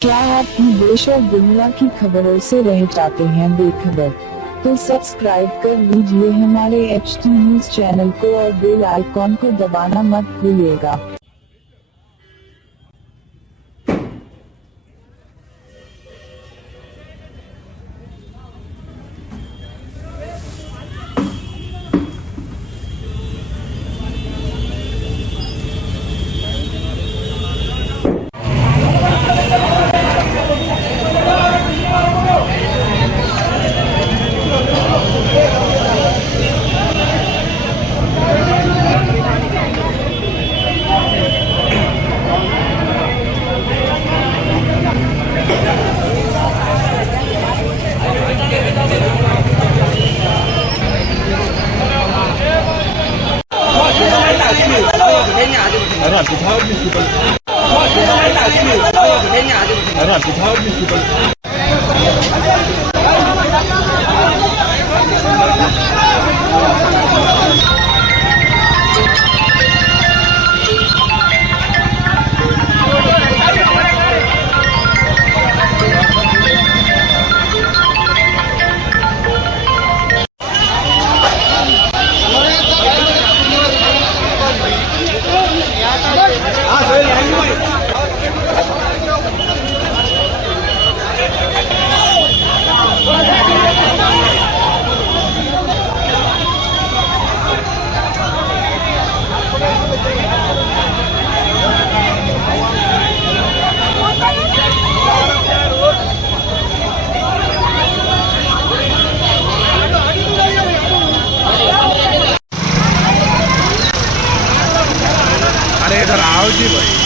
क्या आप देश और दुनिया की खबरों से रह जाते हैं बेखबर? तो सब्सक्राइब कर लीजिए हमारे HT न्यूज चैनल को और बेल आइकॉन को दबाना मत भूलिएगा। अरे आप दिखाओ प्रिंसिपल। अरे आप दिखाओ प्रिंसिपल। अरे इधर आओ जी भाई।